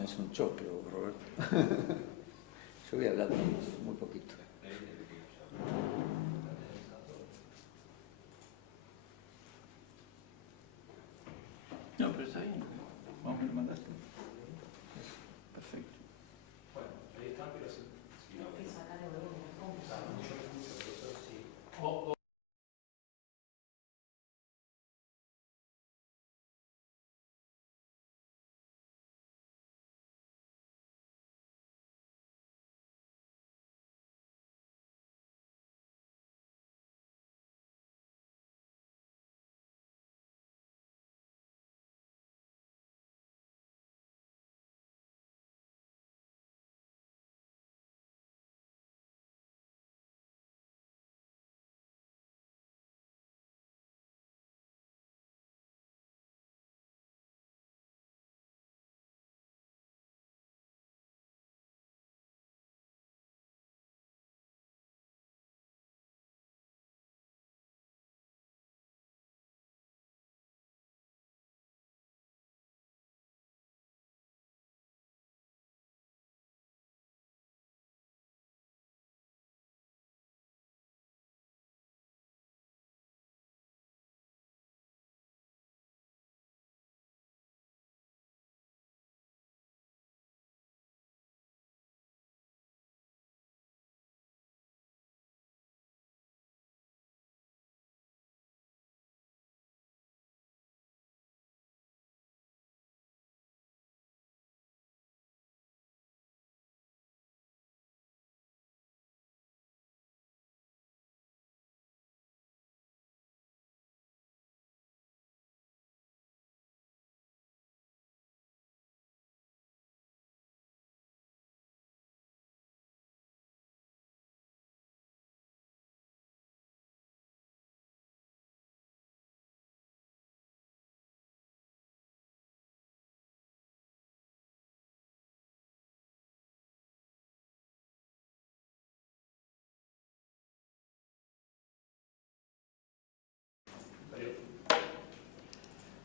tenés un choque, Roberto. Yo voy a hablar muy poquito. No, pero está bien. Vamos, me mandaste. Perfecto. Bueno, ahí está, pero sí. No, que sacar el volumen.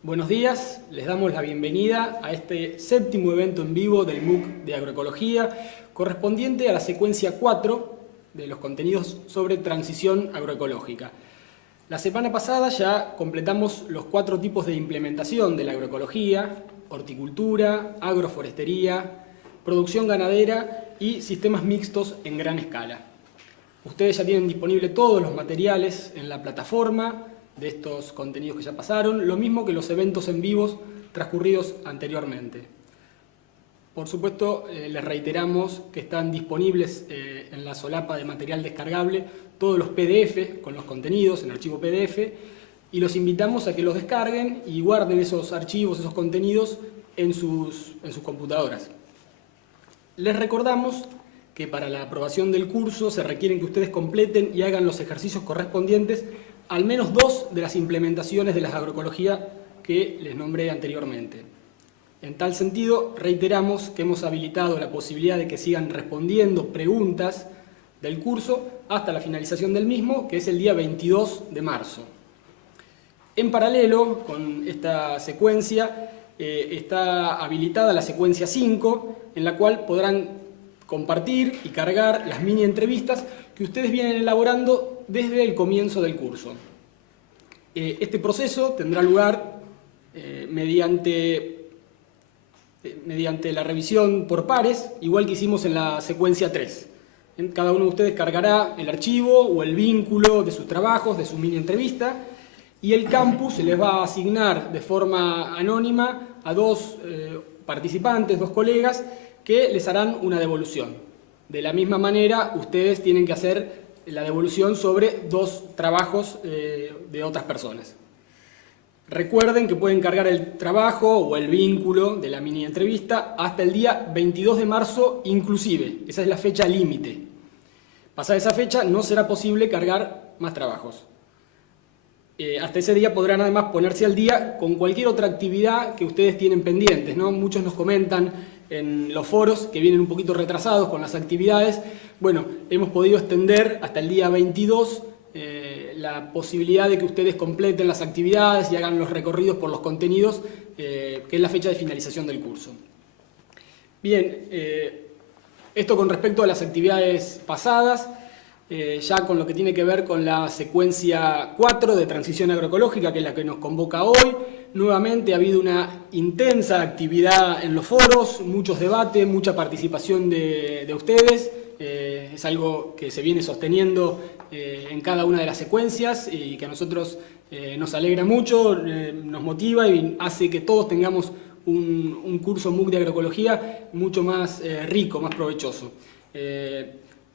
Buenos días, les damos la bienvenida a este séptimo evento en vivo del MOOC de Agroecología, correspondiente a la secuencia 4 de los contenidos sobre transición agroecológica. La semana pasada ya completamos los 4 tipos de implementación de la agroecología: horticultura, agroforestería, producción ganadera y sistemas mixtos en gran escala. Ustedes ya tienen disponible todos los materiales en la plataforma de estos contenidos que ya pasaron, lo mismo que los eventos en vivos transcurridos anteriormente. Por supuesto, les reiteramos que están disponibles en la solapa de material descargable todos los PDF con los contenidos en archivo PDF, y los invitamos a que los descarguen y guarden esos archivos, esos contenidos en sus computadoras. Les recordamos que para la aprobación del curso se requieren que ustedes completen y hagan los ejercicios correspondientes al menos 2 de las implementaciones de la agroecología que les nombré anteriormente. En tal sentido, reiteramos que hemos habilitado la posibilidad de que sigan respondiendo preguntas del curso hasta la finalización del mismo, que es el día 22 de marzo. En paralelo con esta secuencia, está habilitada la secuencia 5, en la cual podrán compartir y cargar las mini entrevistas que ustedes vienen elaborando desde el comienzo del curso. Este proceso tendrá lugar mediante la revisión por pares, igual que hicimos en la secuencia 3. Cada uno de ustedes cargará el archivo o el vínculo de sus trabajos, de su mini entrevista, y el campus se les va a asignar de forma anónima a 2 participantes, 2 colegas, que les harán una devolución. De la misma manera, ustedes tienen que hacer la devolución sobre 2 trabajos de otras personas. Recuerden que pueden cargar el trabajo o el vínculo de la mini entrevista hasta el día 22 de marzo inclusive. Esa es la fecha límite. Pasada esa fecha no será posible cargar más trabajos. Hasta ese día podrán además ponerse al día con cualquier otra actividad que ustedes tienen pendientes, ¿no? Muchos nos comentan en los foros que vienen un poquito retrasados con las actividades. Bueno, hemos podido extender hasta el día 22 la posibilidad de que ustedes completen las actividades y hagan los recorridos por los contenidos, que es la fecha de finalización del curso. Bien, esto con respecto a las actividades pasadas, ya con lo que tiene que ver con la secuencia 4 de transición agroecológica, que es la que nos convoca hoy. Nuevamente ha habido una intensa actividad en los foros, muchos debates, mucha participación de ustedes. Es algo que se viene sosteniendo en cada una de las secuencias y que a nosotros nos alegra mucho, nos motiva y hace que todos tengamos un curso MOOC de agroecología mucho más rico, más provechoso.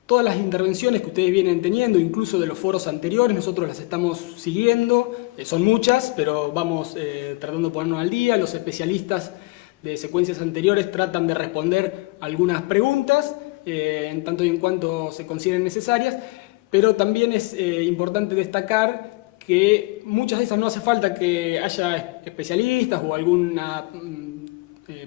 Todas las intervenciones que ustedes vienen teniendo, incluso de los foros anteriores, nosotros las estamos siguiendo. Son muchas, pero vamos tratando de ponernos al día. Los especialistas de secuencias anteriores tratan de responder algunas preguntas, en tanto y en cuanto se consideren necesarias, pero también es importante destacar que muchas de esas no hace falta que haya especialistas o alguna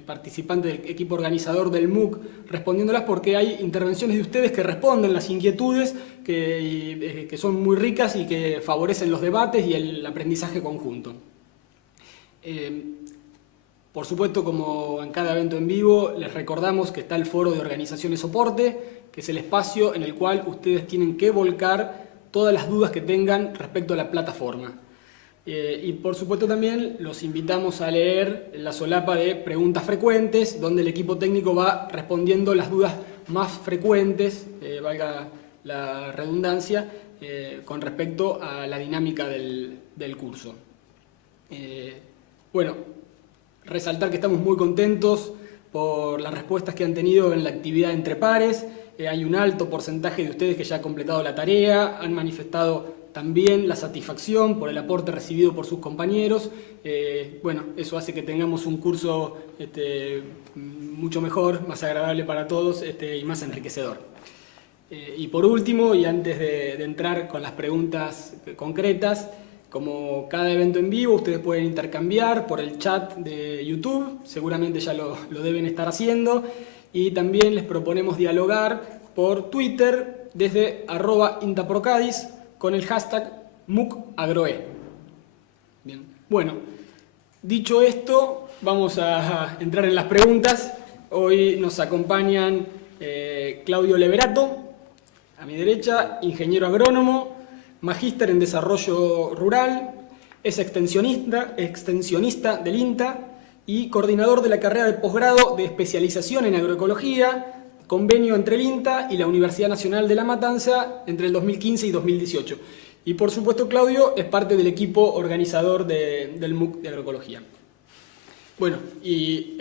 participante del equipo organizador del MOOC respondiéndolas, porque hay intervenciones de ustedes que responden las inquietudes que son muy ricas y que favorecen los debates y el aprendizaje conjunto. Por supuesto, como en cada evento en vivo, les recordamos que está el foro de organización y soporte, que es el espacio en el cual ustedes tienen que volcar todas las dudas que tengan respecto a la plataforma. Y por supuesto también los invitamos a leer la solapa de preguntas frecuentes, donde el equipo técnico va respondiendo las dudas más frecuentes, valga la redundancia, con respecto a la dinámica del curso. Bueno, resaltar que estamos muy contentos por las respuestas que han tenido en la actividad entre pares. Hay un alto porcentaje de ustedes que ya ha completado la tarea, han manifestado también la satisfacción por el aporte recibido por sus compañeros. Bueno, eso hace que tengamos un curso mucho mejor, más agradable para todos y más enriquecedor. Y por último, y antes de entrar con las preguntas concretas, como cada evento en vivo, ustedes pueden intercambiar por el chat de YouTube, seguramente ya lo deben estar haciendo, y también les proponemos dialogar por Twitter desde @intaprocadis con el hashtag MOOCagroe. Bien, bueno, dicho esto, vamos a entrar en las preguntas. Hoy nos acompañan Claudio Leverato, a mi derecha, ingeniero agrónomo, magíster en desarrollo rural, es extensionista del INTA y coordinador de la carrera de posgrado de especialización en agroecología, convenio entre el INTA y la Universidad Nacional de La Matanza entre el 2015 y 2018. Y por supuesto Claudio es parte del equipo organizador del MOOC de agroecología. Bueno, y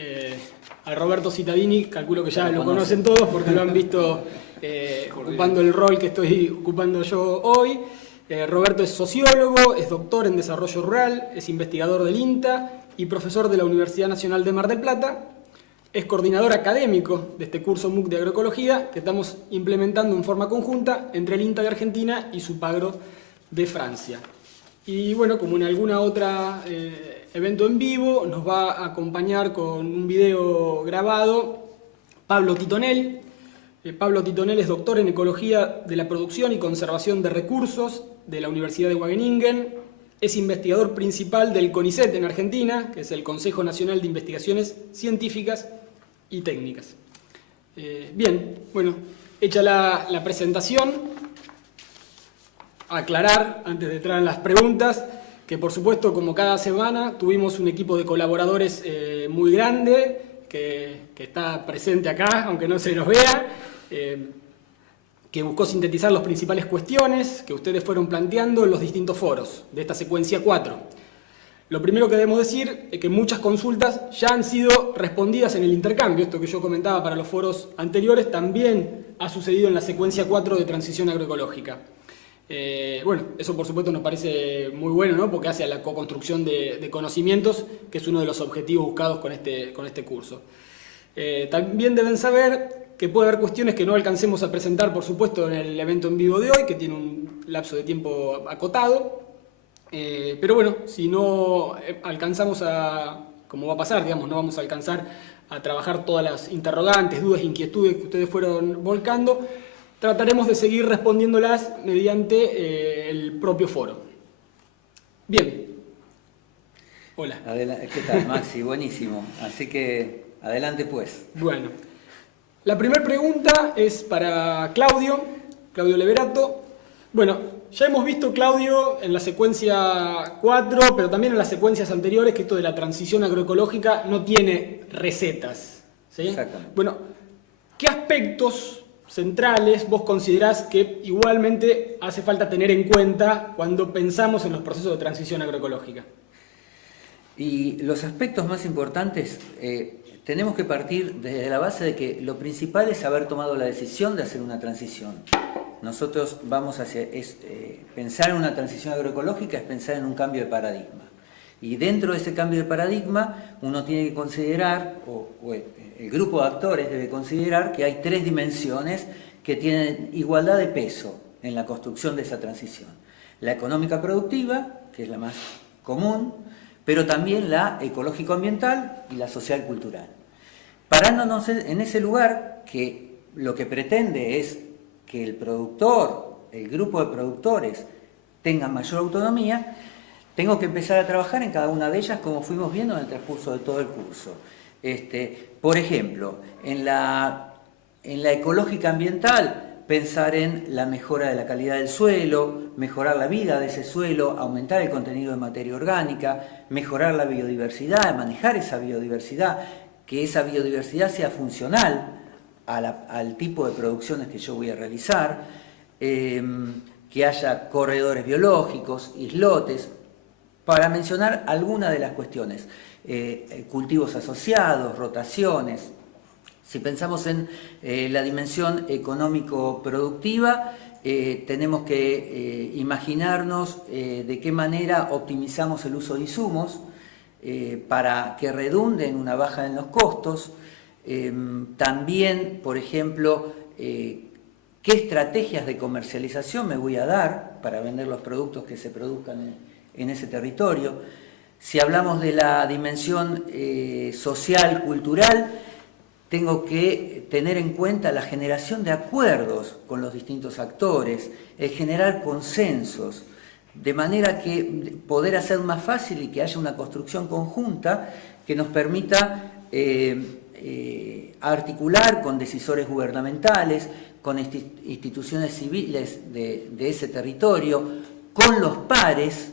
a Roberto Cittadini, calculo que ya lo conocen todos porque lo han visto ocupando el rol que estoy ocupando yo hoy. Roberto es sociólogo, es doctor en desarrollo rural, es investigador del INTA y profesor de la Universidad Nacional de Mar del Plata. Es coordinador académico de este curso MOOC de agroecología que estamos implementando en forma conjunta entre el INTA de Argentina y Supagro de Francia. Y bueno, como en alguna otra evento en vivo, nos va a acompañar con un video grabado Pablo Titonel. Pablo Titonel es doctor en Ecología de la Producción y Conservación de Recursos de la Universidad de Wageningen. Es investigador principal del CONICET en Argentina, que es el Consejo Nacional de Investigaciones Científicas y Técnicas. Bien, bueno, hecha la presentación, aclarar, antes de entrar en las preguntas, que por supuesto, como cada semana, tuvimos un equipo de colaboradores muy grande, que está presente acá, aunque no se nos vea, que buscó sintetizar las principales cuestiones que ustedes fueron planteando en los distintos foros de esta secuencia 4. Lo primero que debemos decir es que muchas consultas ya han sido respondidas en el intercambio. Esto que yo comentaba para los foros anteriores también ha sucedido en la secuencia 4 de transición agroecológica. Bueno, eso por supuesto nos parece muy bueno, ¿no? Porque hace a la co-construcción de conocimientos, que es uno de los objetivos buscados con este curso. También deben saber que puede haber cuestiones que no alcancemos a presentar, por supuesto, en el evento en vivo de hoy, que tiene un lapso de tiempo acotado. Pero bueno, si no alcanzamos como va a pasar, digamos, no vamos a alcanzar a trabajar todas las interrogantes, dudas, inquietudes que ustedes fueron volcando, trataremos de seguir respondiéndolas mediante el propio foro. Bien. Hola. ¿Qué tal, Maxi? Buenísimo. Así que adelante pues. Bueno, La primera pregunta es para Claudio Leverato. Bueno, ya hemos visto, Claudio, en la secuencia 4, pero también en las secuencias anteriores, que esto de la transición agroecológica no tiene recetas, ¿sí? Exactamente. Bueno, ¿qué aspectos centrales vos considerás que igualmente hace falta tener en cuenta cuando pensamos en los procesos de transición agroecológica? Y los aspectos más importantes, tenemos que partir desde la base de que lo principal es haber tomado la decisión de hacer una transición. Nosotros vamos hacia... pensar en una transición agroecológica es pensar en un cambio de paradigma. Y dentro de ese cambio de paradigma uno tiene que considerar, o el grupo de actores debe considerar que hay 3 dimensiones que tienen igualdad de peso en la construcción de esa transición. La económica productiva, que es la más común, pero también la ecológico-ambiental y la social-cultural. Parándonos en ese lugar, que lo que pretende es que el productor, el grupo de productores, tengan mayor autonomía, tengo que empezar a trabajar en cada una de ellas como fuimos viendo en el transcurso de todo el curso. Por ejemplo, en la ecológica ambiental, pensar en la mejora de la calidad del suelo, mejorar la vida de ese suelo, aumentar el contenido de materia orgánica, mejorar la biodiversidad, manejar esa biodiversidad, que esa biodiversidad sea funcional al tipo de producciones que yo voy a realizar, que haya corredores biológicos, islotes, para mencionar algunas de las cuestiones. Cultivos asociados, rotaciones. Si pensamos en la dimensión económico-productiva, tenemos que imaginarnos de qué manera optimizamos el uso de insumos para que redunde en una baja en los costos. También, por ejemplo, qué estrategias de comercialización me voy a dar para vender los productos que se produzcan en ese territorio. Si hablamos de la dimensión social, cultural, tengo que tener en cuenta la generación de acuerdos con los distintos actores, el generar consensos, de manera que poder hacer más fácil y que haya una construcción conjunta que nos permita articular con decisores gubernamentales, con instituciones civiles de ese territorio, con los pares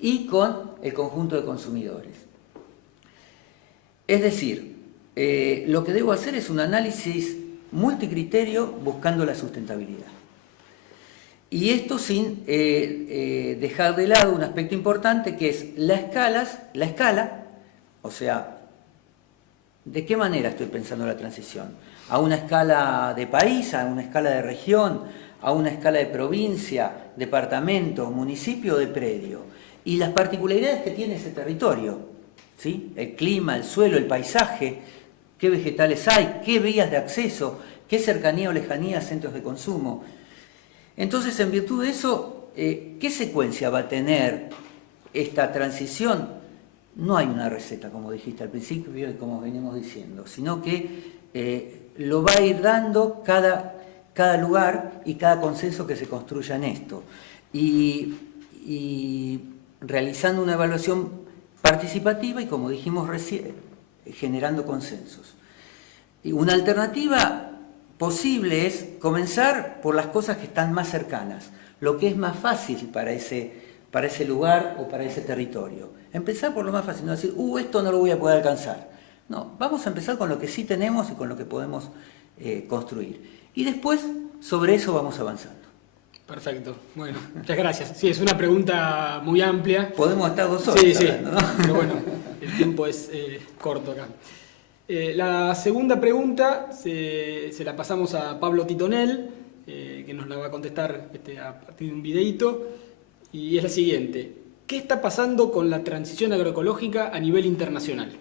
y con el conjunto de consumidores. Es decir, lo que debo hacer es un análisis multicriterio buscando la sustentabilidad. Y esto sin dejar de lado un aspecto importante que es la escala, o sea, ¿de qué manera estoy pensando la transición? ¿A una escala de país, a una escala de región, a una escala de provincia, departamento, municipio o de predio? Y las particularidades que tiene ese territorio, ¿sí? El clima, el suelo, el paisaje, qué vegetales hay, qué vías de acceso, qué cercanía o lejanía a centros de consumo. Entonces, en virtud de eso, ¿qué secuencia va a tener esta transición? No hay una receta, como dijiste al principio y como venimos diciendo, sino que lo va a ir dando cada lugar y cada consenso que se construya en esto. Y realizando una evaluación participativa y, como dijimos recién, generando consensos. Y una alternativa posible es comenzar por las cosas que están más cercanas, lo que es más fácil para ese lugar o para ese territorio. Empezar por lo más fácil, no decir, esto no lo voy a poder alcanzar. No, vamos a empezar con lo que sí tenemos y con lo que podemos construir. Y después, sobre eso vamos avanzando. Perfecto, bueno, muchas gracias. Sí, es una pregunta muy amplia. Podemos estar 2 horas sí, hablando, ¿no? Pero bueno, el tiempo es corto acá. La segunda pregunta se la pasamos a Pablo Titonel, que nos la va a contestar a partir de un videíto, y es la siguiente. ¿Qué está pasando con la transición agroecológica a nivel internacional?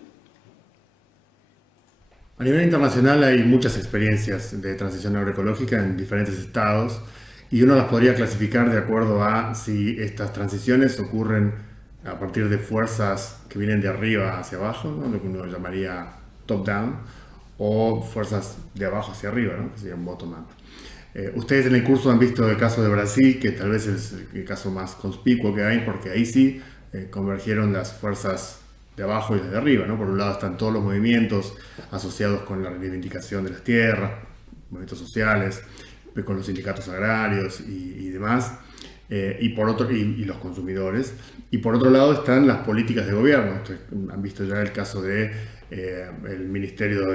A nivel internacional hay muchas experiencias de transición agroecológica en diferentes estados y uno las podría clasificar de acuerdo a si estas transiciones ocurren a partir de fuerzas que vienen de arriba hacia abajo, ¿no? Lo que uno llamaría top-down, o fuerzas de abajo hacia arriba, ¿no? Que serían bottom-up. Ustedes en el curso han visto el caso de Brasil, que tal vez es el caso más conspicuo que hay, porque ahí sí convergieron las fuerzas de abajo y desde arriba, ¿no? Por un lado están todos los movimientos asociados con la reivindicación de las tierras, movimientos sociales, con los sindicatos agrarios y demás, y los consumidores. Y por otro lado están las políticas de gobierno. Ustedes han visto ya el caso de el Ministerio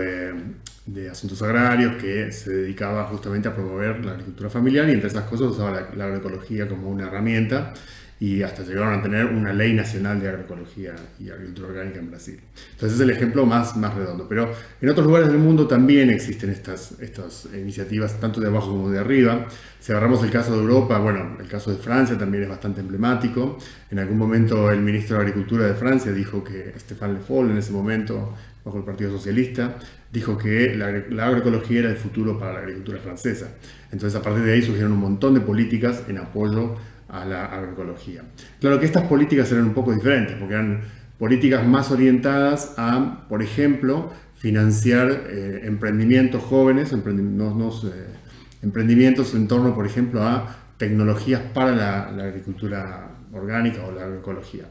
de Asuntos Agrarios, que se dedicaba justamente a promover la agricultura familiar, y entre esas cosas usaba la agroecología como una herramienta, y hasta llegaron a tener una ley nacional de agroecología y agricultura orgánica en Brasil. Entonces es el ejemplo más redondo. Pero en otros lugares del mundo también existen estas iniciativas, tanto de abajo como de arriba. Si agarramos el caso de Europa, bueno, el caso de Francia también es bastante emblemático. En algún momento el ministro de Agricultura de Francia dijo que, Stéphane Le Foll, en ese momento, bajo el Partido Socialista, dijo que la agroecología era el futuro para la agricultura francesa. Entonces a partir de ahí surgieron un montón de políticas en apoyo a la agroecología. Claro que estas políticas eran un poco diferentes, porque eran políticas más orientadas a, por ejemplo, financiar emprendimientos jóvenes, emprendimientos en torno, por ejemplo, a tecnologías para la agricultura orgánica o la agroecología.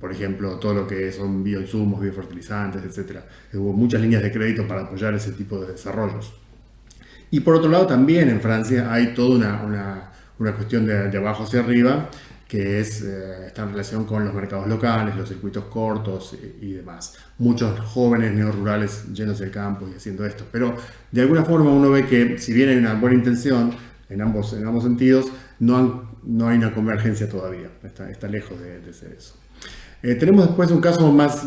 Por ejemplo, todo lo que son bioinsumos, biofertilizantes, etc. Hubo muchas líneas de crédito para apoyar ese tipo de desarrollos. Y por otro lado, también en Francia hay toda una cuestión de abajo hacia arriba, que está en relación con los mercados locales, los circuitos cortos y demás. Muchos jóvenes neorurales yéndose al campo y haciendo esto. Pero de alguna forma uno ve que, si bien hay una buena intención en ambos sentidos, no hay una convergencia todavía. Está lejos de ser eso. Tenemos después un caso más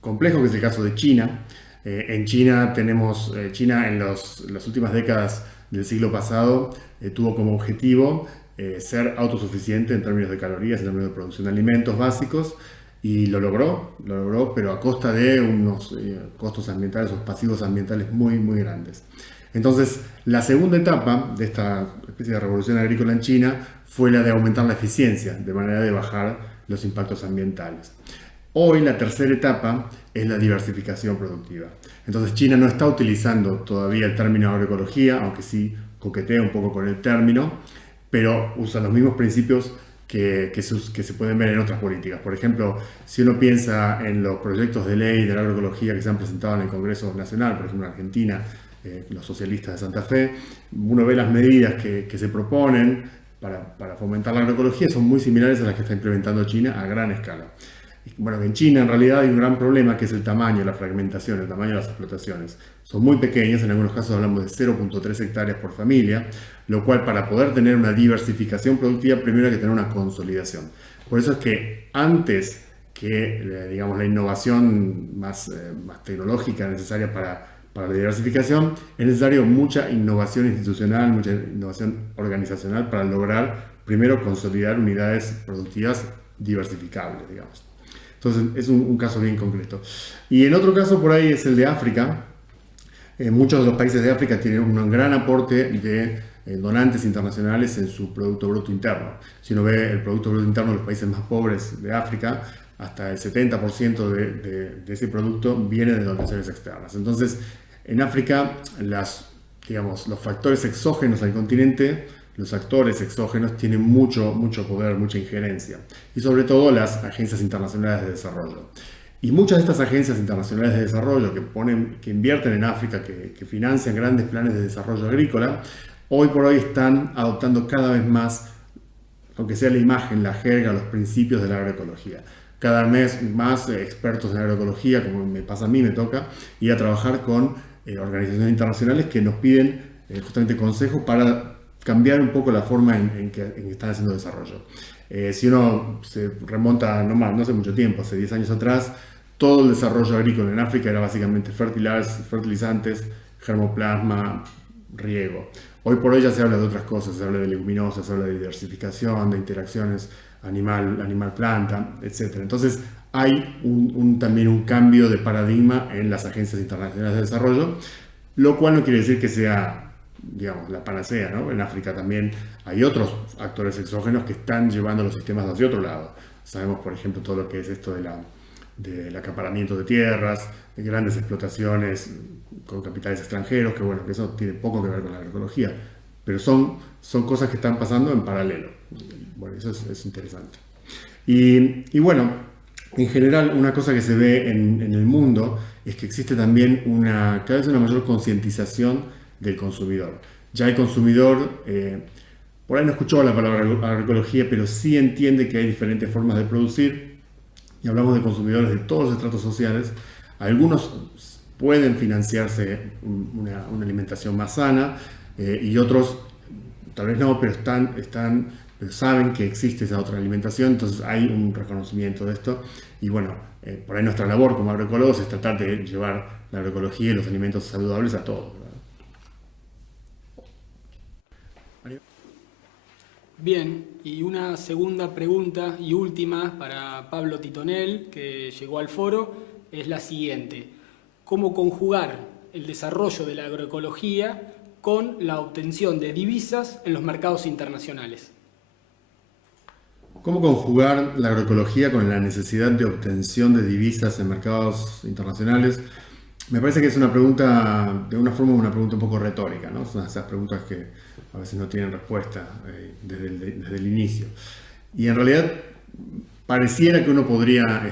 complejo, que es el caso de China. En China China en las últimas décadas del siglo pasado tuvo como objetivo ser autosuficiente en términos de calorías, en términos de producción de alimentos básicos, y lo logró, pero a costa de unos costos ambientales o pasivos ambientales muy grandes. Entonces, la segunda etapa de esta especie de revolución agrícola en China fue la de aumentar la eficiencia, de manera de bajar los impactos ambientales. Hoy la tercera etapa es la diversificación productiva. Entonces China no está utilizando todavía el término agroecología, aunque sí coquetea un poco con el término, pero usa los mismos principios que se pueden ver en otras políticas. Por ejemplo, si uno piensa en los proyectos de ley de la agroecología que se han presentado en el Congreso Nacional, por ejemplo en Argentina, los socialistas de Santa Fe, uno ve las medidas que se proponen para fomentar la agroecología, son muy similares a las que está implementando China a gran escala. Bueno, en China en realidad hay un gran problema, que es el tamaño, la fragmentación, el tamaño de las explotaciones. Son muy pequeñas, en algunos casos hablamos de 0.3 hectáreas por familia, lo cual, para poder tener una diversificación productiva, primero hay que tener una consolidación. Por eso es que antes que, digamos, la innovación más tecnológica necesaria para la diversificación, es necesario mucha innovación institucional, mucha innovación organizacional para lograr primero consolidar unidades productivas diversificables, digamos. Entonces es un caso bien concreto. Y en otro caso por ahí es el de África. Muchos de los países de África tienen un gran aporte de donantes internacionales en su Producto Bruto Interno. Si uno ve el Producto Bruto Interno de los países más pobres de África, hasta el 70% de ese producto viene de donaciones externas. Entonces, en África, los factores exógenos al continente, los actores exógenos, tienen mucho poder, mucha injerencia. Y sobre todo las agencias internacionales de desarrollo. Y muchas de estas agencias internacionales de desarrollo que invierten en África, que financian grandes planes de desarrollo agrícola, hoy por hoy están adoptando cada vez más, aunque sea la imagen, la jerga, los principios de la agroecología. Cada vez más expertos en agroecología, como me pasa a mí, me toca ir a trabajar con organizaciones internacionales que nos piden justamente consejos para cambiar un poco la forma en que están haciendo desarrollo. Si uno se remonta no hace mucho tiempo, hace 10 años atrás, todo el desarrollo agrícola en África era básicamente fertilizantes, germoplasma, riego. Hoy por hoy ya se habla de otras cosas, se habla de leguminosas, se habla de diversificación, de interacciones animal-planta, etc. Entonces hay también un cambio de paradigma en las agencias internacionales de desarrollo, lo cual no quiere decir que sea, digamos, la panacea, ¿no? En África también hay otros actores exógenos que están llevando los sistemas hacia otro lado. Sabemos, por ejemplo, todo lo que es esto del acaparamiento de tierras, de grandes explotaciones con capitales extranjeros, que eso tiene poco que ver con la agroecología, pero son cosas que están pasando en paralelo. Bueno, eso es interesante. Y bueno, En general, una cosa que se ve en el mundo es que existe también cada vez una mayor concientización del consumidor. Ya el consumidor, por ahí no escuchó la palabra agroecología, pero sí entiende que hay diferentes formas de producir, y hablamos de consumidores de todos los estratos sociales. Algunos pueden financiarse una alimentación más sana, y otros tal vez no, pero pero saben que existe esa otra alimentación, entonces hay un reconocimiento de esto. Y bueno, por ahí nuestra labor como agroecólogos es tratar de llevar la agroecología y los alimentos saludables a todos, ¿verdad? Bien, y una segunda pregunta y última para Pablo Titonel, que llegó al foro, es la siguiente. ¿Cómo conjugar el desarrollo de la agroecología con la obtención de divisas en los mercados internacionales? ¿Cómo conjugar la agroecología con la necesidad de obtención de divisas en mercados internacionales? Me parece que es una pregunta, de una forma, una pregunta un poco retórica, ¿no? Son esas preguntas que a veces no tienen respuesta desde el inicio. Y en realidad pareciera que uno podría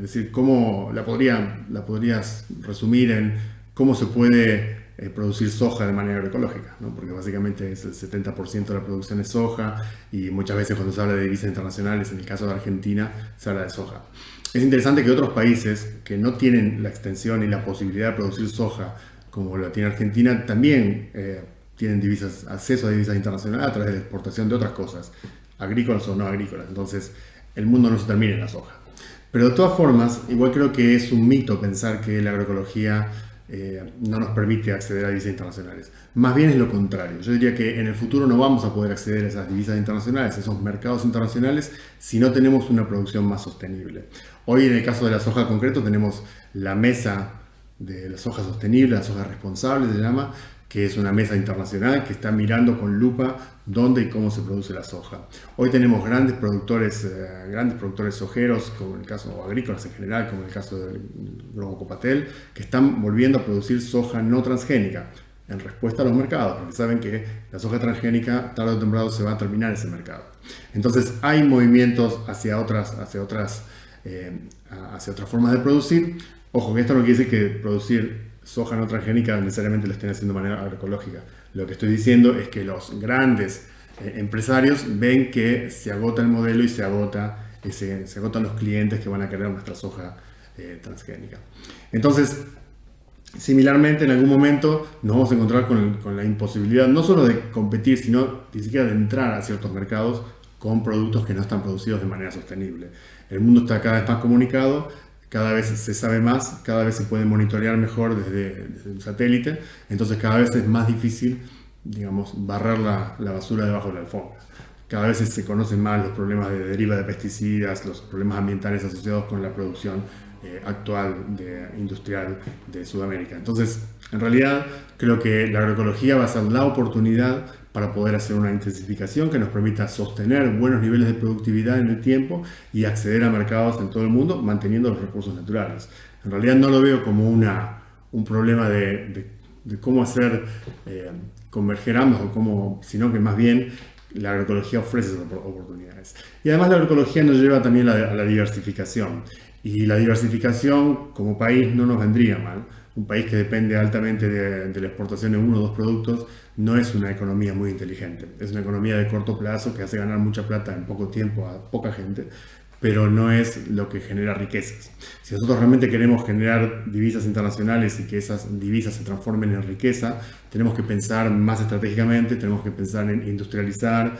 decir cómo la podrías resumir en cómo se puede producir soja de manera agroecológica, ¿no? Porque básicamente es el 70% de la producción es soja, y muchas veces cuando se habla de divisas internacionales, en el caso de Argentina, se habla de soja. Es interesante que otros países que no tienen la extensión y la posibilidad de producir soja como la tiene Argentina, también tienen acceso a divisas internacionales a través de la exportación de otras cosas, agrícolas o no agrícolas. Entonces, el mundo no se termina en la soja. Pero de todas formas, igual creo que es un mito pensar que la agroecología no nos permite acceder a divisas internacionales. Más bien es lo contrario. Yo diría que en el futuro no vamos a poder acceder a esas divisas internacionales, a esos mercados internacionales, si no tenemos una producción más sostenible. Hoy, en el caso de la soja concreto, tenemos la mesa de la soja sostenible, la soja responsable se llama, que es una mesa internacional que está mirando con lupa dónde y cómo se produce la soja. Hoy tenemos grandes productores sojeros, como en el caso, o agrícolas en general, como en el caso del Grupo Copatel, que están volviendo a producir soja no transgénica en respuesta a los mercados, porque saben que la soja transgénica tarde o temprano se va a terminar ese mercado. Entonces hay movimientos hacia otras formas de producir. Ojo, que esto no quiere decir que producir soja no transgénica necesariamente lo estén haciendo de manera agroecológica. Lo que estoy diciendo es que los grandes empresarios ven que se agota el modelo y se agotan los clientes que van a querer nuestra soja transgénica. Entonces, similarmente, en algún momento nos vamos a encontrar con la imposibilidad no solo de competir, sino ni siquiera de entrar a ciertos mercados con productos que no están producidos de manera sostenible. El mundo está cada vez más comunicado, cada vez se sabe más, cada vez se puede monitorear mejor desde un satélite, entonces cada vez es más difícil, digamos, barrer la basura debajo de la alfombra. Cada vez se conocen más los problemas de deriva de pesticidas, los problemas ambientales asociados con la producción actual industrial de Sudamérica. Entonces, en realidad, creo que la agroecología va a ser la oportunidad para poder hacer una intensificación que nos permita sostener buenos niveles de productividad en el tiempo y acceder a mercados en todo el mundo manteniendo los recursos naturales. En realidad no lo veo como un problema de cómo hacer converger ambos, sino que más bien la agroecología ofrece esas oportunidades. Y además la agroecología nos lleva también a la diversificación. Y la diversificación como país no nos vendría mal. Un país que depende altamente de la exportación de uno o dos productos no es una economía muy inteligente. Es una economía de corto plazo que hace ganar mucha plata en poco tiempo a poca gente, pero no es lo que genera riquezas. Si nosotros realmente queremos generar divisas internacionales y que esas divisas se transformen en riqueza, tenemos que pensar más estratégicamente, tenemos que pensar en industrializar,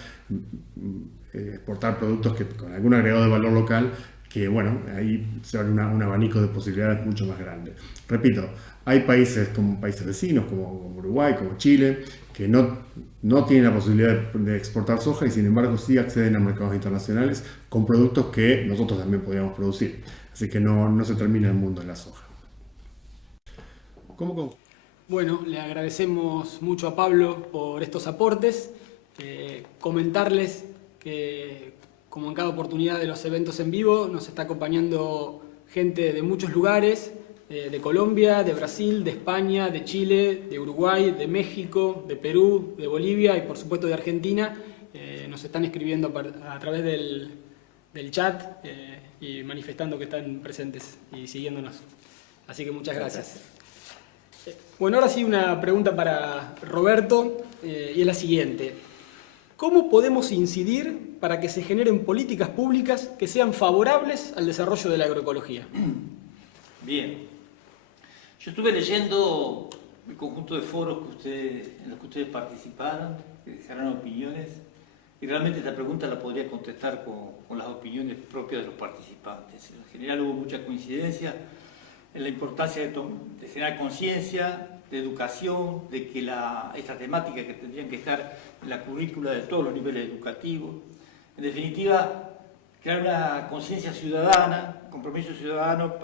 exportar productos con algún agregado de valor local, que bueno, ahí se abre un abanico de posibilidades mucho más grande. Repito, hay países como países vecinos, como Uruguay, como Chile, que no tienen la posibilidad de exportar soja y sin embargo sí acceden a mercados internacionales con productos que nosotros también podríamos producir. Así que no se termina el mundo en la soja. Bueno, le agradecemos mucho a Pablo por estos aportes. Comentarles que, como en cada oportunidad de los eventos en vivo, nos está acompañando gente de muchos lugares, de Colombia, de Brasil, de España, de Chile, de Uruguay, de México, de Perú, de Bolivia y por supuesto de Argentina. Nos están escribiendo a través del chat y manifestando que están presentes y siguiéndonos. Así que muchas gracias. Bueno, ahora sí una pregunta para Roberto, y es la siguiente. ¿Cómo podemos incidir para que se generen políticas públicas que sean favorables al desarrollo de la agroecología? Bien. Yo estuve leyendo el conjunto de foros en los que ustedes participaron, que dejaron opiniones, y realmente esta pregunta la podría contestar con las opiniones propias de los participantes. En general hubo mucha coincidencia en la importancia de generar conciencia, de educación, de que estas temáticas que tendrían que estar en la currícula de todos los niveles educativos. En definitiva, crear una conciencia ciudadana, un compromiso ciudadano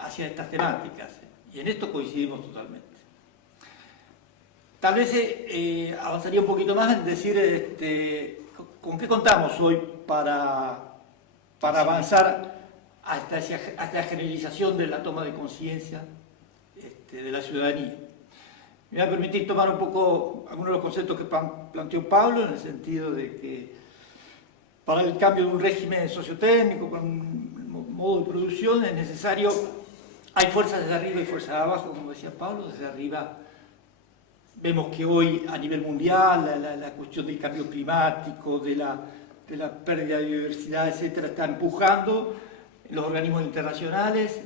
hacia estas temáticas. Y en esto coincidimos totalmente. Tal vez avanzaría un poquito más en decir con qué contamos hoy para avanzar hasta la generalización de la toma de conciencia de la ciudadanía. Me va a permitir tomar un poco algunos de los conceptos que planteó Pablo, en el sentido de que para el cambio de un régimen sociotécnico, con un modo de producción, es necesario, hay fuerzas desde arriba y fuerzas de abajo, como decía Pablo. Desde arriba vemos que hoy a nivel mundial la cuestión del cambio climático, de la pérdida de biodiversidad, etcétera, está empujando los organismos internacionales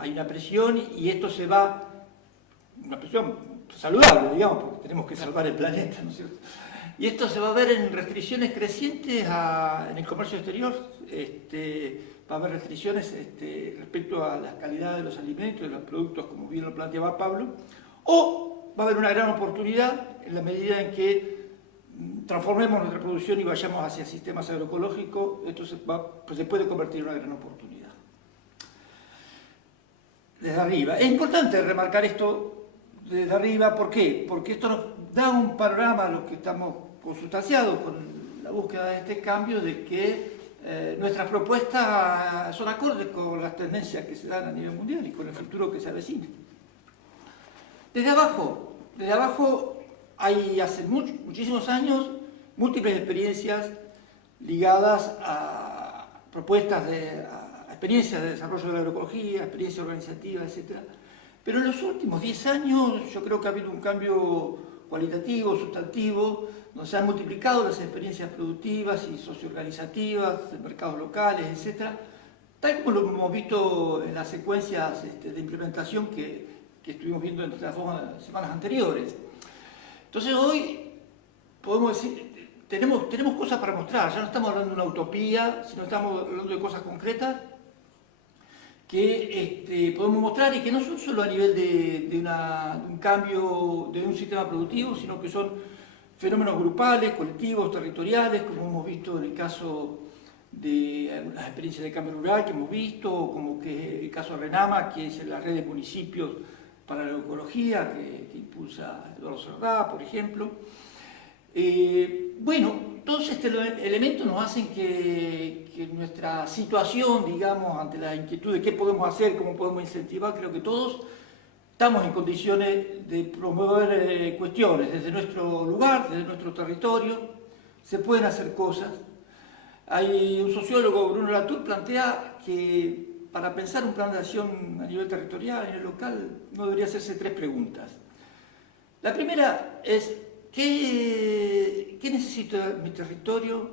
hay una presión, y esto se va, una presión saludable, digamos, porque tenemos que salvar el planeta, ¿no es cierto? Y esto se va a ver en restricciones crecientes en el comercio exterior. Va a haber restricciones respecto a la calidad de los alimentos, de los productos, como bien lo planteaba Pablo, o va a haber una gran oportunidad en la medida en que transformemos nuestra producción y vayamos hacia sistemas agroecológicos. Esto se puede convertir en una gran oportunidad. Desde arriba. Es importante remarcar esto desde arriba. ¿Por qué? Porque esto nos da un panorama a los que estamos consustanciados con la búsqueda de este cambio, de que nuestras propuestas son acordes con las tendencias que se dan a nivel mundial y con el futuro que se avecina. Desde abajo hay hace muchísimos años múltiples experiencias ligadas a propuestas a experiencias de desarrollo de la agroecología, experiencias organizativas, etc. Pero en los últimos 10 años yo creo que ha habido un cambio cualitativo, sustantivo, donde se han multiplicado las experiencias productivas y socioorganizativas de mercados locales, etc. Tal como lo hemos visto en las secuencias de implementación que estuvimos viendo en las 2 semanas anteriores. Entonces hoy podemos decir, tenemos cosas para mostrar. Ya no estamos hablando de una utopía, sino estamos hablando de cosas concretas que podemos mostrar, y que no son solo a nivel de un cambio de un sistema productivo, sino que son fenómenos grupales, colectivos, territoriales, como hemos visto en el caso de las experiencias de cambio rural que hemos visto, como que el caso de RENAMA, que es la red de municipios para la agroecología que impulsa Eduardo Cerdá, por ejemplo. Bueno, todos estos elementos nos hacen que nuestra situación, digamos, ante la inquietud de qué podemos hacer, cómo podemos incentivar, creo que todos estamos en condiciones de promover cuestiones desde nuestro lugar, desde nuestro territorio. Se pueden hacer cosas. Hay un sociólogo, Bruno Latour, plantea que para pensar un plan de acción a nivel territorial, a nivel local, no debería hacerse 3 preguntas. La primera es, ¿qué necesito de mi territorio?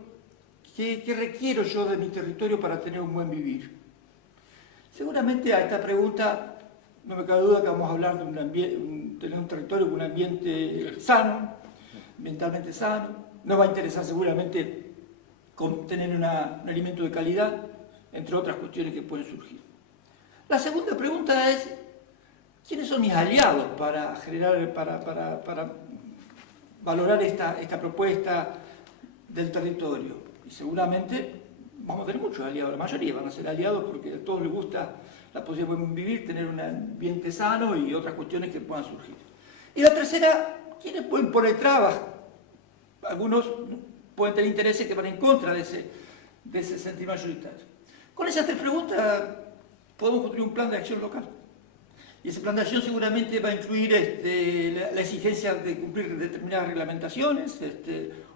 ¿Qué requiero yo de mi territorio para tener un buen vivir? Seguramente a esta pregunta no me cabe duda que vamos a hablar de tener un territorio con un ambiente sano, ambientalmente sano. Nos va a interesar seguramente con tener un alimento de calidad, entre otras cuestiones que pueden surgir. La segunda pregunta es, ¿quiénes son mis aliados para valorar esta propuesta del territorio? Y seguramente vamos a tener muchos aliados, la mayoría van a ser aliados porque a todos les gusta la posibilidad de vivir, tener un ambiente sano y otras cuestiones que puedan surgir. Y la tercera, ¿quiénes pueden poner trabas? Algunos pueden tener intereses que van en contra de ese sentir mayoritario. Con esas 3 preguntas podemos construir un plan de acción local. Y ese plan de acción seguramente va a incluir la exigencia de cumplir determinadas reglamentaciones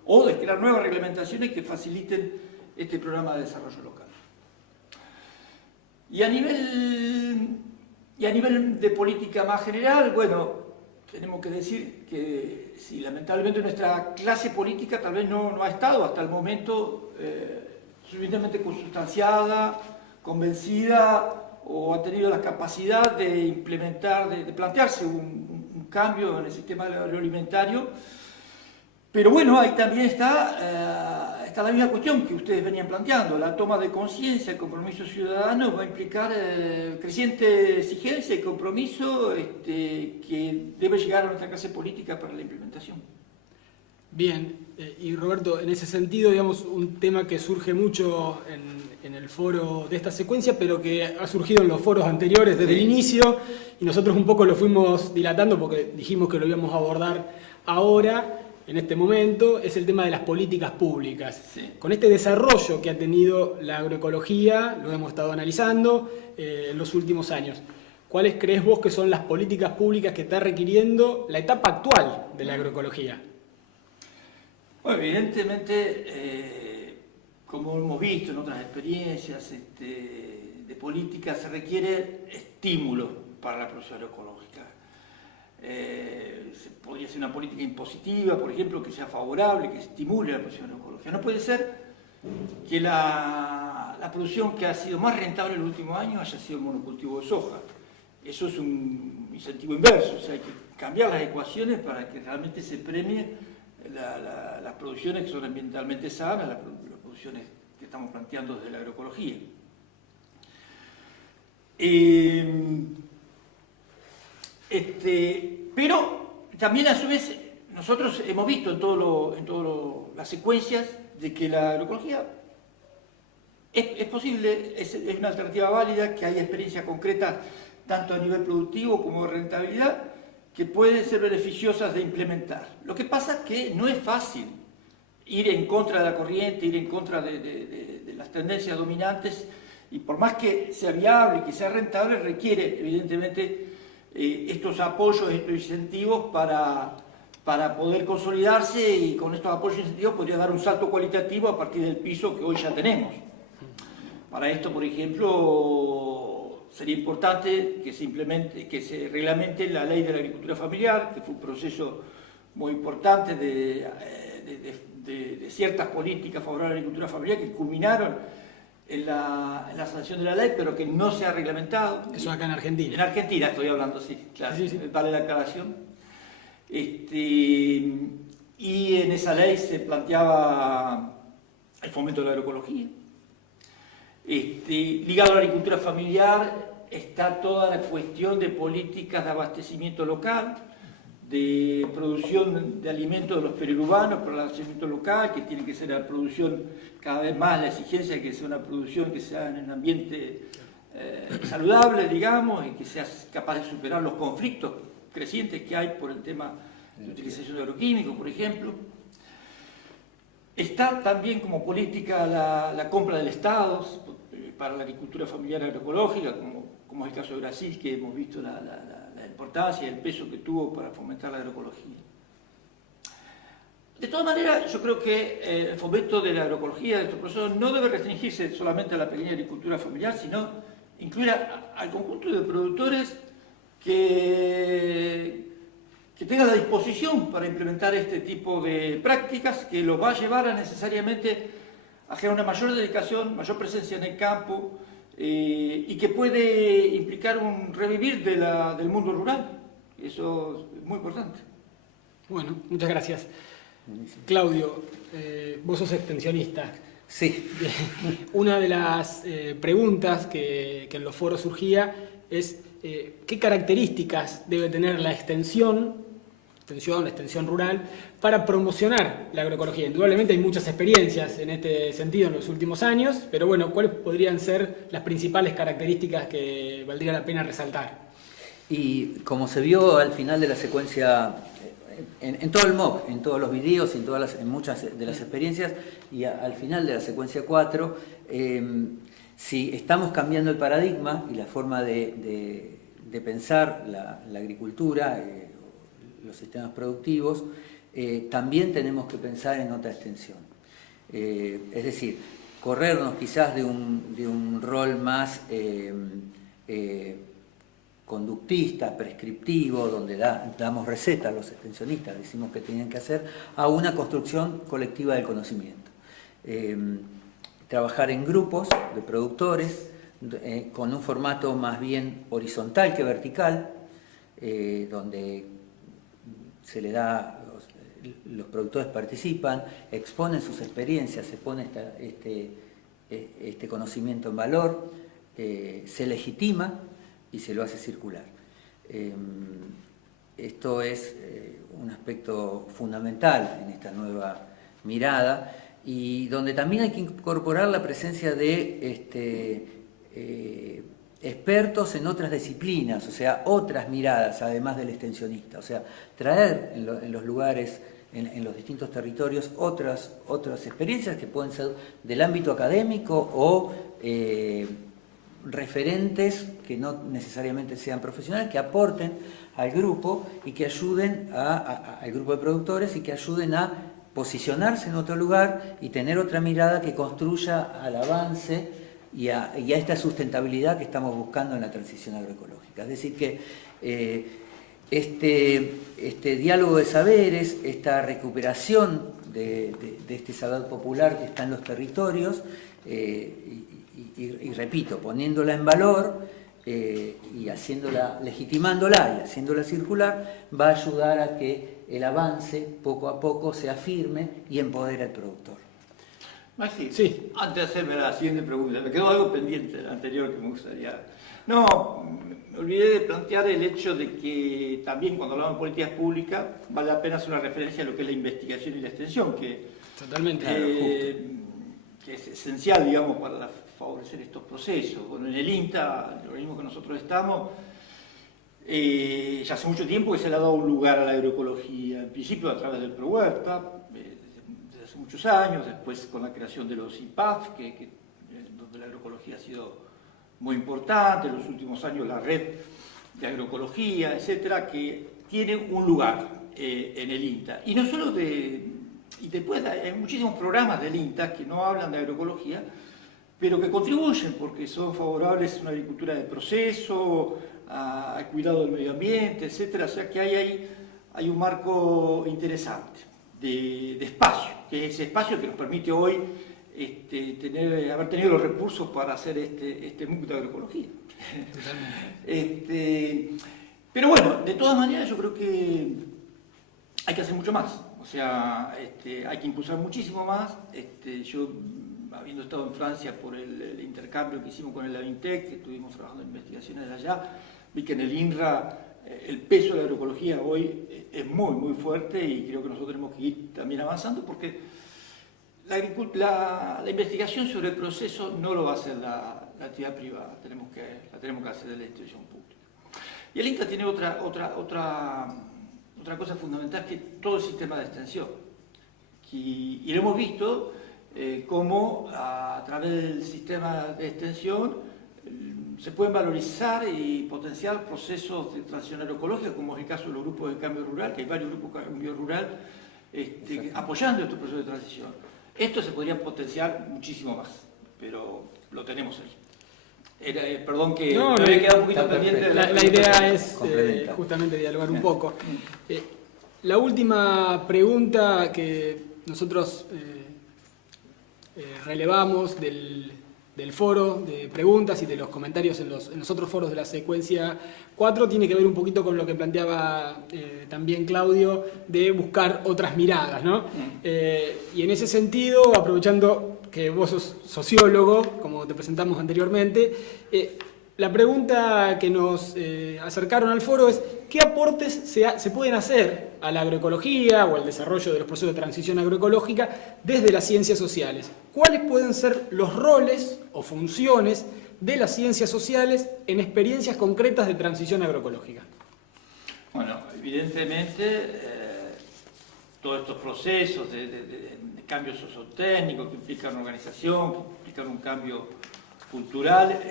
o de crear nuevas reglamentaciones que faciliten este programa de desarrollo local. Y a nivel de política más general, bueno, tenemos que decir que sí, lamentablemente nuestra clase política tal vez no ha estado hasta el momento suficientemente consustanciada, convencida o ha tenido la capacidad de implementar, de plantearse un cambio en el sistema agroalimentario. Pero bueno, ahí también está la misma cuestión que ustedes venían planteando. La toma de conciencia, el compromiso ciudadano va a implicar creciente exigencia y compromiso que debe llegar a nuestra clase política para la implementación. Bien, y Roberto, en ese sentido, digamos, un tema que surge mucho en el foro de esta secuencia, pero que ha surgido en los foros anteriores desde el inicio, y nosotros un poco lo fuimos dilatando porque dijimos que lo íbamos a abordar ahora, en este momento, es el tema de las políticas públicas. Sí. Con este desarrollo que ha tenido la agroecología, lo hemos estado analizando en los últimos años. ¿Cuáles crees vos que son las políticas públicas que está requiriendo la etapa actual de la agroecología? Bueno, evidentemente, como hemos visto en otras experiencias de política, se requiere estímulo para la producción agroecológica. Podría ser una política impositiva, por ejemplo, que sea favorable, que estimule la producción agroecológica. No puede ser que la producción que ha sido más rentable en los últimos años haya sido el monocultivo de soja. Eso es un incentivo inverso, o sea, hay que cambiar las ecuaciones para que realmente se premie las producciones que son ambientalmente sanas, las producciones que estamos planteando desde la agroecología. Pero también a su vez nosotros hemos visto en todas las secuencias de que la agroecología es posible, es una alternativa válida, que hay experiencias concretas tanto a nivel productivo como de rentabilidad que pueden ser beneficiosas de implementar. Lo que pasa es que no es fácil ir en contra de la corriente, ir en contra de las tendencias dominantes, y por más que sea viable y que sea rentable, requiere evidentemente estos apoyos, estos incentivos para poder consolidarse, y con estos apoyos y incentivos podría dar un salto cualitativo a partir del piso que hoy ya tenemos. Para esto, por ejemplo, sería importante que se reglamente la ley de la agricultura familiar, que fue un proceso muy importante de ciertas políticas favorables a la agricultura familiar que culminaron en la sanción de la ley, pero que no se ha reglamentado. Eso acá en Argentina. En Argentina estoy hablando, sí, claro, Sí. vale la aclaración. Y en esa ley se planteaba el fomento de la agroecología. Ligado a la agricultura familiar está toda la cuestión de políticas de abastecimiento local, de producción de alimentos de los periurbanos para el abastecimiento local, que tiene que ser la producción, cada vez más la exigencia de que sea una producción que sea en un ambiente saludable, digamos, y que sea capaz de superar los conflictos crecientes que hay por el tema de utilización de agroquímicos, por ejemplo. Está también como política la compra del Estado para la agricultura familiar agroecológica, como es el caso de Brasil, que hemos visto la importancia y el peso que tuvo para fomentar la agroecología. De todas maneras, yo creo que el fomento de la agroecología, de estos procesos, no debe restringirse solamente a la pequeña agricultura familiar, sino incluir al conjunto de productores que tengan la disposición para implementar este tipo de prácticas, que los va a llevar a necesariamente a generar una mayor dedicación, mayor presencia en el campo, y que puede implicar un revivir del mundo rural. Eso es muy importante. Bueno, muchas gracias. Claudio, vos sos extensionista. Sí. Una de las preguntas que en los foros surgía es qué características debe tener la extensión rural para promocionar la agroecología. Indudablemente hay muchas experiencias en este sentido en los últimos años, pero bueno, ¿cuáles podrían ser las principales características que valdría la pena resaltar? Y como se vio al final de la secuencia, en todo el MOOC, en todos los videos, en muchas de las experiencias, y al final de la secuencia 4, si estamos cambiando el paradigma y la forma de pensar la agricultura, los sistemas productivos, también tenemos que pensar en otra extensión. Es decir, corrernos quizás de un rol más conductista, prescriptivo, donde damos recetas a los extensionistas, decimos que tienen que hacer, a una construcción colectiva del conocimiento. Trabajar en grupos de productores, con un formato más bien horizontal que vertical, donde se le da, los productores participan, exponen sus experiencias, se pone este conocimiento en valor, se legitima y se lo hace circular. Esto es un aspecto fundamental en esta nueva mirada, y donde también hay que incorporar la presencia de expertos en otras disciplinas, o sea, otras miradas además del extensionista, o sea, traer en los lugares, en los distintos territorios, otras experiencias que pueden ser del ámbito académico o referentes que no necesariamente sean profesionales, que aporten al grupo y que ayuden al grupo de productores y que ayuden a posicionarse en otro lugar y tener otra mirada que construya al avance y a esta sustentabilidad que estamos buscando en la transición agroecológica. Es decir que este diálogo de saberes, esta recuperación de este saber popular que está en los territorios, y repito, poniéndola en valor y legitimándola y haciéndola circular, va a ayudar a que el avance poco a poco se afirme y empodere al productor. Maxi, sí. Antes de hacerme la siguiente pregunta, me quedó algo pendiente de la anterior que me gustaría. No, me olvidé de plantear el hecho de que también cuando hablamos de políticas públicas vale la pena hacer una referencia a lo que es la investigación y la extensión, Totalmente. que es esencial, digamos, para favorecer estos procesos. Bueno, en el INTA, el organismo que nosotros estamos, ya hace mucho tiempo que se le ha dado un lugar a la agroecología, en principio a través del ProHuerta, desde hace muchos años, después con la creación de los IPAF, donde la agroecología ha sido muy importante, en los últimos años la red de agroecología, etcétera, que tiene un lugar en el INTA. Y no solo y después hay muchísimos programas del INTA que no hablan de agroecología, pero que contribuyen porque son favorables a una agricultura de proceso, al cuidado del medio ambiente, etcétera. O sea que hay un marco interesante de espacio, que es ese espacio que nos permite hoy haber tenido los recursos para hacer este MOOC de agroecología. Pero bueno, de todas maneras yo creo que hay que hacer mucho más. O sea, hay que impulsar muchísimo más. Yo, habiendo estado en Francia por el intercambio que hicimos con el Avintec, que estuvimos trabajando en investigaciones de allá, vi que en el INRA el peso de la agroecología hoy es muy, muy fuerte, y creo que nosotros tenemos que ir también avanzando porque la investigación sobre el proceso no lo va a hacer la actividad privada, la tenemos que hacer de la institución pública. Y el INTA tiene otra cosa fundamental, que es todo el sistema de extensión. Y lo hemos visto cómo a través del sistema de extensión se pueden valorizar y potenciar procesos de transición agroecológica, como es el caso de los grupos de cambio rural, que hay varios grupos de cambio rural apoyando estos procesos de transición. Esto se podría potenciar muchísimo más, pero lo tenemos ahí. Perdón que me había quedado un poquito pendiente. La idea es justamente dialogar un poco. La última pregunta que nosotros relevamos del foro de preguntas y de los comentarios en los otros foros de la secuencia 4 tiene que ver un poquito con lo que planteaba también Claudio, de buscar otras miradas, ¿no? Y en ese sentido, aprovechando que vos sos sociólogo, como te presentamos anteriormente, la pregunta que nos acercaron al foro es: ¿qué aportes se pueden hacer a la agroecología o al desarrollo de los procesos de transición agroecológica desde las ciencias sociales? ¿Cuáles pueden ser los roles o funciones de las ciencias sociales en experiencias concretas de transición agroecológica? Bueno, evidentemente todos estos procesos de cambios sociotécnicos que implican organización, que implican un cambio cultural,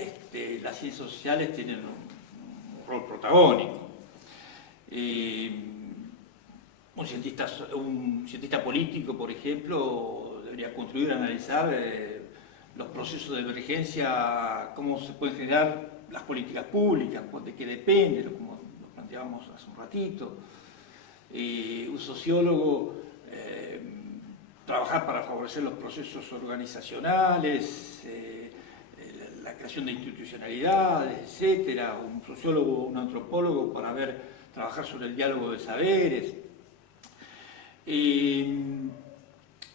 las ciencias sociales tienen un rol protagónico. Un cientista político, por ejemplo, debería construir, analizar los procesos de emergencia, cómo se pueden generar las políticas públicas, de qué depende, como lo planteábamos hace un ratito. Un sociólogo, trabajar para favorecer los procesos organizacionales, la creación de institucionalidades, etcétera. Un sociólogo, un antropólogo para trabajar sobre el diálogo de saberes.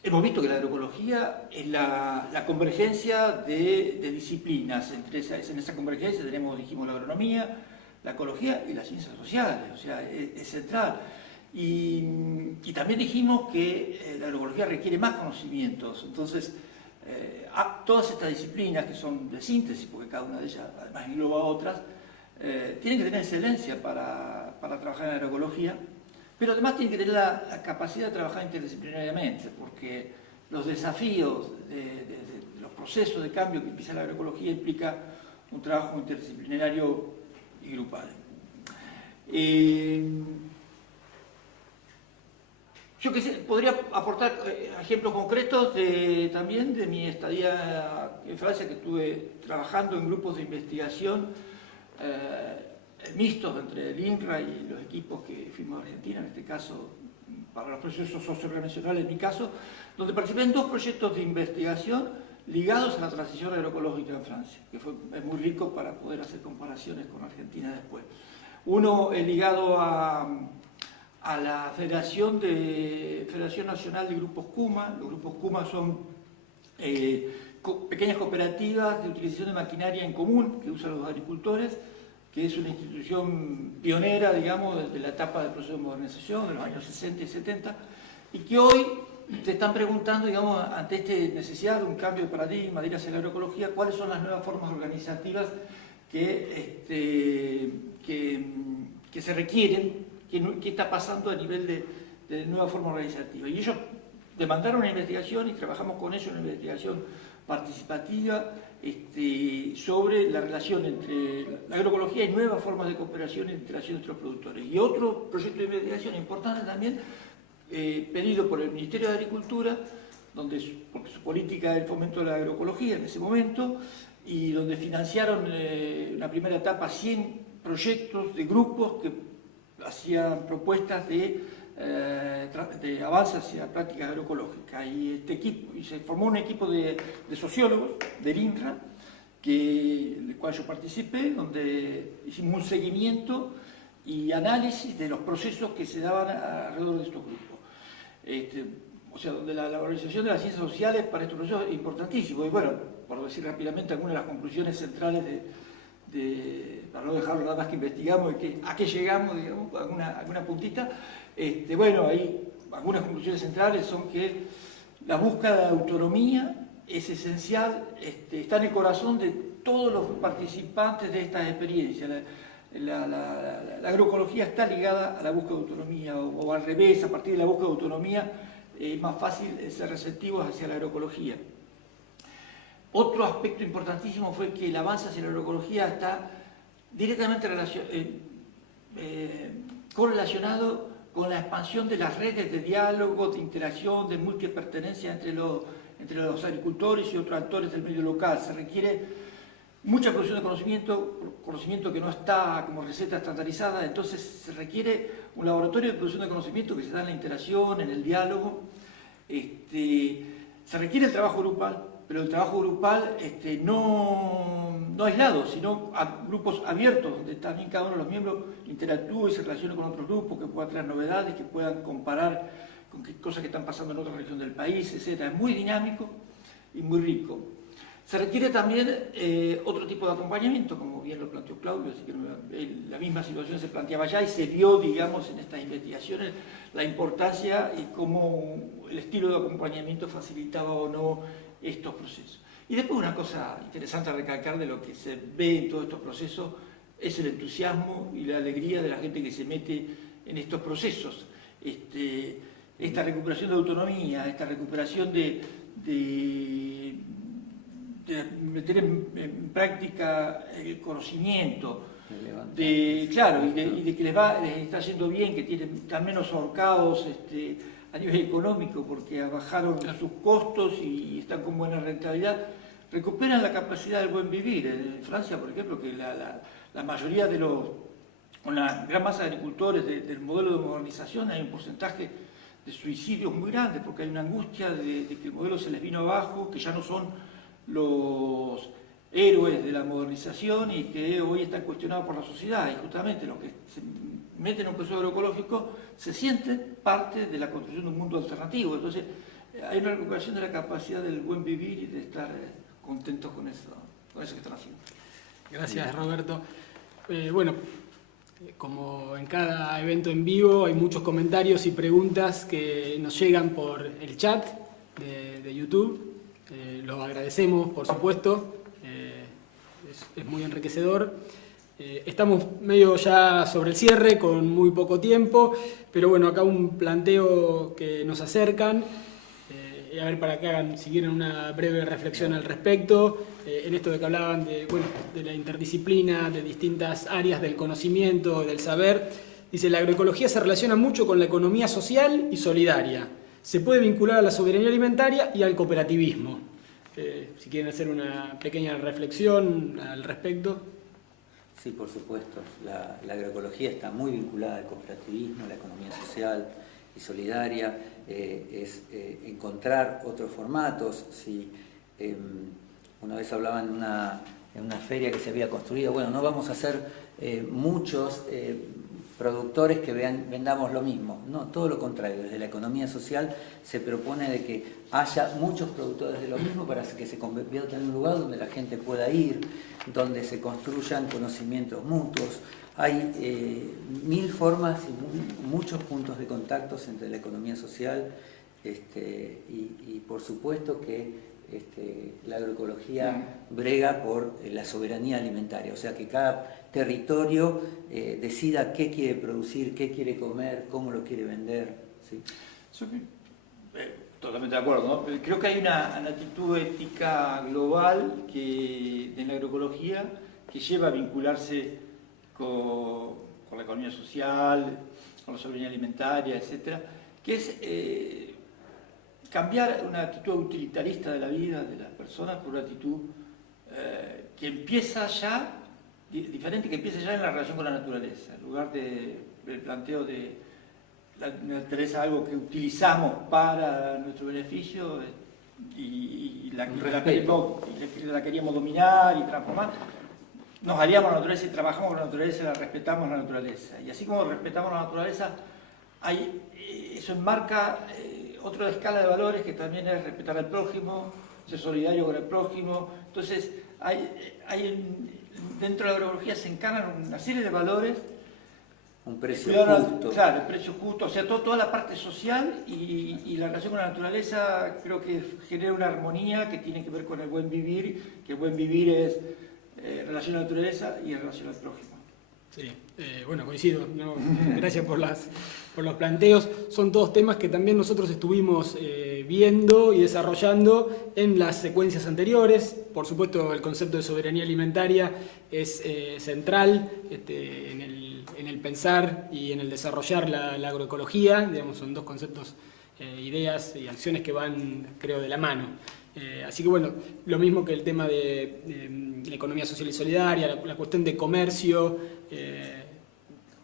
Hemos visto que la agroecología es la convergencia de disciplinas. En esa convergencia dijimos, la agronomía, la ecología y las ciencias sociales, o sea, es central. Y también dijimos que la agroecología requiere más conocimientos. Entonces, todas estas disciplinas que son de síntesis, porque cada una de ellas además engloba otras, tienen que tener excelencia para trabajar en agroecología, pero además tienen que tener la capacidad de trabajar interdisciplinariamente, porque los desafíos de los procesos de cambio que empieza la agroecología implica un trabajo interdisciplinario y grupal. Yo podría aportar ejemplos concretos también de mi estadía en Francia, que estuve trabajando en grupos de investigación mixtos entre el INRA y los equipos que fuimos a Argentina, en este caso para los procesos socioorganizacionales, en mi caso, donde participé en 2 proyectos de investigación ligados a la transición agroecológica en Francia, que es muy rico para poder hacer comparaciones con Argentina después. Uno es ligado a la Federación Nacional de Grupos CUMA. Los grupos CUMA son pequeñas cooperativas de utilización de maquinaria en común que usan los agricultores, que es una institución pionera, digamos, desde la etapa del proceso de modernización de los años 60 y 70, y que hoy se están preguntando, digamos, ante esta necesidad de un cambio de paradigma, de ir hacia la agroecología, cuáles son las nuevas formas organizativas que se requieren, qué está pasando a nivel de nueva forma organizativa. Y ellos demandaron una investigación y trabajamos con ellos en una investigación participativa sobre la relación entre la agroecología y nuevas formas de cooperación e interacción entre los productores. Y otro proyecto de investigación importante también, pedido por el Ministerio de Agricultura, porque su política era el fomento de la agroecología en ese momento, y donde financiaron en la primera etapa 100 proyectos de grupos que hacían propuestas de avance hacia prácticas agroecológicas. Y se formó un equipo de sociólogos del INRA, del cual yo participé, donde hicimos un seguimiento y análisis de los procesos que se daban alrededor de estos grupos. O sea, donde la valorización de las ciencias sociales para estos procesos es importantísimo. Y bueno, por decir rápidamente algunas de las conclusiones centrales para no dejarlo nada más que investigamos y a qué llegamos, digamos, alguna puntita. Bueno, ahí algunas conclusiones centrales son que la búsqueda de autonomía es esencial, está en el corazón de todos los participantes de estas experiencias. La agroecología está ligada a la búsqueda de autonomía, o al revés, a partir de la búsqueda de autonomía es más fácil ser receptivos hacia la agroecología. Otro aspecto importantísimo fue que el avance hacia la agroecología está directamente correlacionado con la expansión de las redes de diálogo, de interacción, de multipertenencia entre los agricultores y otros actores del medio local. Se requiere mucha producción de conocimiento que no está como receta estandarizada, entonces se requiere un laboratorio de producción de conocimiento que se da en la interacción, en el diálogo. Se requiere el trabajo grupal, pero el trabajo grupal no aislado, sino a grupos abiertos, donde también cada uno de los miembros interactúe y se relacione con otros grupos, que puedan traer novedades, que puedan comparar con qué cosas que están pasando en otra región del país, etc. Es muy dinámico y muy rico. Se requiere también otro tipo de acompañamiento, como bien lo planteó Claudio, así que la misma situación se planteaba ya y se vio, digamos, en estas investigaciones la importancia y cómo el estilo de acompañamiento facilitaba o no estos procesos. Y después una cosa interesante a recalcar de lo que se ve en todos estos procesos es el entusiasmo y la alegría de la gente que se mete en estos procesos. Esta recuperación de autonomía, esta recuperación de meter en práctica el conocimiento, claro, y de que les está yendo bien, que están menos ahorcados a nivel económico porque bajaron sus costos y están con buena rentabilidad, recuperan la capacidad del buen vivir. En Francia, por ejemplo, que la mayoría de una gran masa de agricultores del modelo de modernización, hay un porcentaje de suicidios muy grande, porque hay una angustia de que el modelo se les vino abajo, que ya no son los héroes de la modernización y que hoy están cuestionados por la sociedad. Y justamente los que se meten en un proceso agroecológico se sienten parte de la construcción de un mundo alternativo. Entonces, hay una recuperación de la capacidad del buen vivir y de estar contentos con eso que están haciendo. Gracias, Roberto. Bueno, como en cada evento en vivo, hay muchos comentarios y preguntas que nos llegan por el chat de YouTube. Los agradecemos, por supuesto. Es muy enriquecedor. Estamos medio ya sobre el cierre, con muy poco tiempo, pero bueno, acá un planteo que nos acercan. A ver, para que hagan, si quieren, una breve reflexión al respecto, en esto de que hablaban de la interdisciplina, de distintas áreas del conocimiento, del saber. Dice, la agroecología se relaciona mucho con la economía social y solidaria. Se puede vincular a la soberanía alimentaria y al cooperativismo. Si quieren hacer una pequeña reflexión al respecto. Sí, por supuesto. La agroecología está muy vinculada al cooperativismo, a la economía social y solidaria. Es encontrar otros formatos. Si una vez hablaban en una feria que se había construido, bueno, no vamos a hacer muchos productores que vendamos lo mismo. No, todo lo contrario. Desde la economía social se propone de que haya muchos productores de lo mismo para que se convierta en un lugar donde la gente pueda ir, donde se construyan conocimientos mutuos. Hay 1000 formas y muchos puntos de contacto entre la economía social y por supuesto que la agroecología brega por la soberanía alimentaria, o sea que cada territorio decida qué quiere producir, qué quiere comer, cómo lo quiere vender. ¿Sí? Totalmente de acuerdo, ¿no? Creo que hay una actitud ética global en la agroecología que lleva a vincularse con la economía social, con la soberanía alimentaria, etcétera, que es cambiar una actitud utilitarista de la vida de las personas por una actitud que empieza ya, diferente, que empieza ya en la relación con la naturaleza, en lugar del planteo de la naturaleza algo que utilizamos para nuestro beneficio y la queríamos dominar y transformar. Nos aliamos a la naturaleza y trabajamos con la naturaleza, la respetamos la naturaleza. Y así como respetamos la naturaleza, eso enmarca otra escala de valores que también es respetar al prójimo, ser solidario con el prójimo. Entonces, dentro de la agroecología se encarnan una serie de valores. Un precio justo. Claro, el precio justo. O sea, toda la parte social y la relación con la naturaleza creo que genera una armonía que tiene que ver con el buen vivir, que el buen vivir es relación a la naturaleza y relación al prójimo. Sí, bueno, coincido, ¿no? Gracias por los planteos. Son todos temas que también nosotros estuvimos viendo y desarrollando en las secuencias anteriores. Por supuesto, el concepto de soberanía alimentaria es central en el pensar y en el desarrollar la agroecología. Digamos, son dos conceptos, ideas y acciones que van, creo, de la mano. Así que bueno, lo mismo que el tema de la economía social y solidaria, la cuestión de comercio,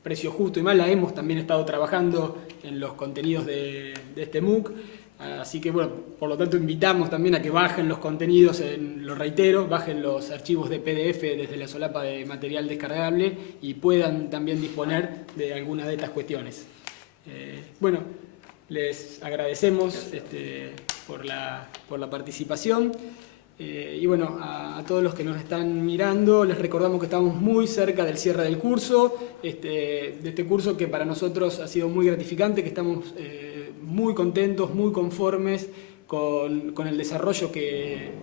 precio justo y más, la hemos también estado trabajando en los contenidos de este MOOC. Así que bueno, por lo tanto invitamos también a que bajen los contenidos, lo reitero, bajen los archivos de PDF desde la solapa de material descargable y puedan también disponer de algunas de estas cuestiones. Bueno, les agradecemos por la participación. Y bueno, a todos los que nos están mirando, les recordamos que estamos muy cerca del cierre del curso, de este curso que para nosotros ha sido muy gratificante, que estamos muy contentos, muy conformes con el desarrollo que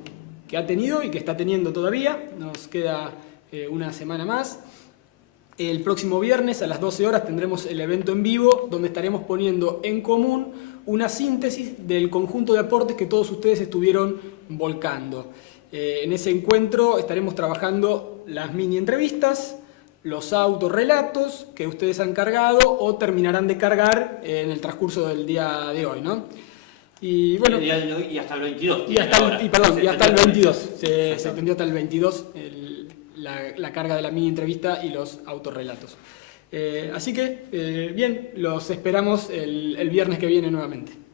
ha tenido y que está teniendo todavía. Nos queda una semana más. El próximo viernes a las 12 horas tendremos el evento en vivo, donde estaremos poniendo en común una síntesis del conjunto de aportes que todos ustedes estuvieron volcando. En ese encuentro estaremos trabajando las mini entrevistas, los autorrelatos que ustedes han cargado o terminarán de cargar en el transcurso del día de hoy, ¿no? Y bueno, Y hasta el 22. y hasta el 22. Se Exacto. extendió hasta el 22 la carga de la mini entrevista y los autorrelatos. Así que, bien, los esperamos el viernes que viene nuevamente.